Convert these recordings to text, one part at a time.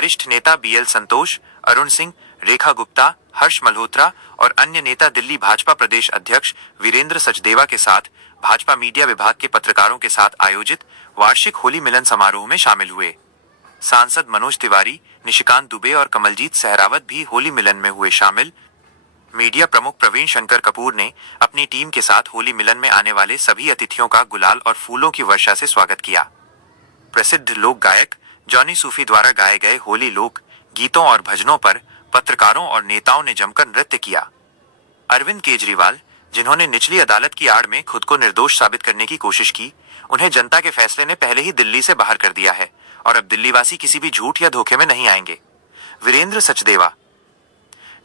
वरिष्ठ नेता बीएल संतोष, अरुण सिंह, रेखा गुप्ता, हर्ष मल्होत्रा और अन्य नेता दिल्ली भाजपा प्रदेश अध्यक्ष वीरेंद्र सचदेवा के साथ भाजपा मीडिया विभाग के पत्रकारों के साथ आयोजित वार्षिक होली मिलन समारोह में शामिल हुए। सांसद मनोज तिवारी, निशिकांत दुबे और कमलजीत सहरावत भी होली मिलन में हुए शामिल। मीडिया प्रमुख प्रवीण शंकर कपूर ने अपनी टीम के साथ होली मिलन में आने वाले सभी अतिथियों का गुलाल और फूलों की वर्षा से स्वागत किया। प्रसिद्ध लोक गायक जॉनी सूफी द्वारा गाए गए होली लोक गीतों और भजनों पर पत्रकारों और नेताओं ने जमकर नृत्य किया। अरविंद केजरीवाल, जिन्होंने निचली अदालत की आड़ में खुद को निर्दोष साबित करने की कोशिश की, उन्हें जनता के फैसले ने पहले ही दिल्ली से बाहर कर दिया है और अब दिल्लीवासी किसी भी झूठ या धोखे में नहीं आएंगे। वीरेंद्र सचदेवा,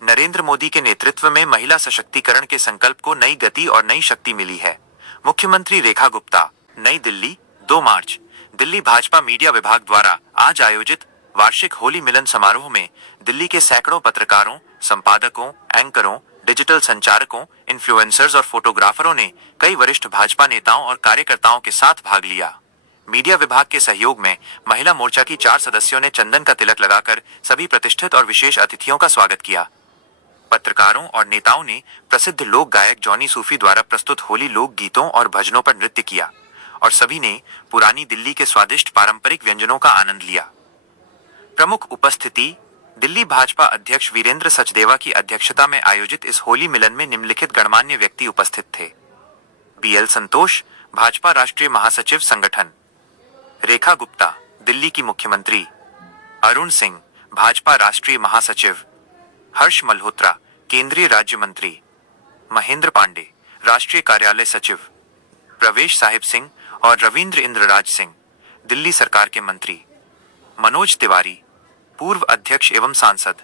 नरेंद्र मोदी के नेतृत्व में महिला सशक्तिकरण के संकल्प को नई गति और नई शक्ति मिली है। मुख्यमंत्री रेखा गुप्ता, नई दिल्ली, 2 मार्च। दिल्ली भाजपा मीडिया विभाग द्वारा आज आयोजित वार्षिक होली मिलन समारोह में दिल्ली के सैकड़ों पत्रकारों, संपादकों, एंकरों, डिजिटल संचारकों, इन्फ्लुएंसर्स और फोटोग्राफरों ने कई वरिष्ठ भाजपा नेताओं और कार्यकर्ताओं के साथ भाग लिया। मीडिया विभाग के सहयोग में महिला मोर्चा की 4 सदस्यों ने चंदन का तिलक लगाकर सभी प्रतिष्ठित और विशेष अतिथियों का स्वागत किया। पत्रकारों और नेताओं ने प्रसिद्ध लोक गायक जॉनी सूफी द्वारा प्रस्तुत होली लोक गीतों और भजनों पर नृत्य किया और सभी ने पुरानी दिल्ली के स्वादिष्ट पारंपरिक व्यंजनों का आनंद लिया। प्रमुख उपस्थिति, दिल्ली भाजपा अध्यक्ष वीरेंद्र सचदेवा की अध्यक्षता में आयोजित इस होली मिलन में निम्नलिखित गणमान्य व्यक्ति उपस्थित थे। बीएल संतोष, भाजपा राष्ट्रीय महासचिव संगठन। रेखा गुप्ता, दिल्ली की मुख्यमंत्री। अरुण सिंह, भाजपा राष्ट्रीय महासचिव। हर्ष मल्होत्रा, केंद्रीय राज्य मंत्री। महेंद्र पांडे, राष्ट्रीय कार्यालय सचिव। प्रवेश साहिब सिंह और रविंद्र इंद्रराज सिंह, दिल्ली सरकार के मंत्री। मनोज तिवारी, पूर्व अध्यक्ष एवं सांसद।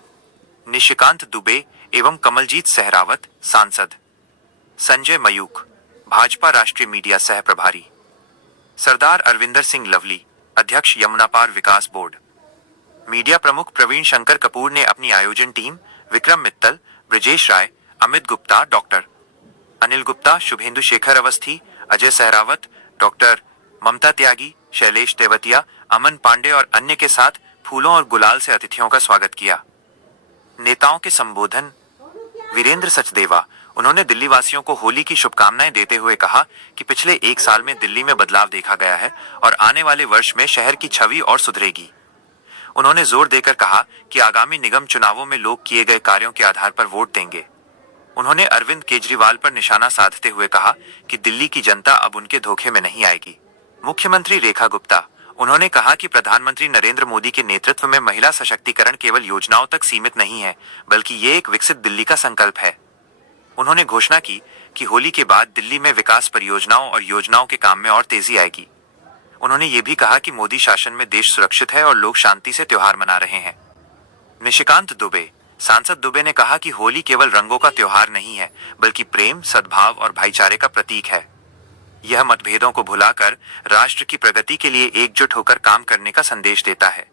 निशिकांत दुबे एवं कमलजीत सहरावत, सांसद। संजय मयूख, भाजपा राष्ट्रीय मीडिया सह प्रभारी। सरदार अरविंदर सिंह लवली, अध्यक्ष यमुना पार विकास बोर्ड। मीडिया प्रमुख प्रवीण शंकर कपूर ने अपनी आयोजन टीम विक्रम मित्तल, ब्रजेश राय, अमित गुप्ता, डॉक्टर अनिल गुप्ता, शुभेंदु शेखर अवस्थी, अजय सहरावत, डॉक्टर ममता त्यागी, शैलेश तेवतिया, अमन पांडे और अन्य के साथ फूलों और गुलाल से अतिथियों का स्वागत किया। नेताओं के संबोधन। वीरेंद्र सचदेवा, उन्होंने दिल्ली वासियों को होली की शुभकामनाएं देते हुए कहा कि पिछले 1 साल में दिल्ली में बदलाव देखा गया है और आने वाले वर्ष में शहर की छवि और सुधरेगी। उन्होंने जोर देकर कहा कि आगामी निगम चुनावों में लोग किए गए कार्यों के आधार पर वोट देंगे। उन्होंने अरविंद केजरीवाल पर निशाना साधते हुए कहा कि दिल्ली की जनता अब उनके धोखे में नहीं आएगी। मुख्यमंत्री रेखा गुप्ता, उन्होंने कहा कि प्रधानमंत्री नरेंद्र मोदी के नेतृत्व में महिला सशक्तिकरण केवल योजनाओं तक सीमित नहीं है, बल्कि ये एक विकसित दिल्ली का संकल्प है। उन्होंने घोषणा की कि होली के बाद दिल्ली में विकास परियोजनाओं और योजनाओं के काम में और तेजी आएगी। उन्होंने ये भी कहा कि मोदी शासन में देश सुरक्षित है और लोग शांति से त्योहार मना रहे हैं। निशिकांत दुबे, सांसद दुबे ने कहा कि होली केवल रंगों का त्योहार नहीं है, बल्कि प्रेम, सद्भाव और भाईचारे का प्रतीक है। यह मतभेदों को भुलाकर राष्ट्र की प्रगति के लिए एकजुट होकर काम करने का संदेश देता है।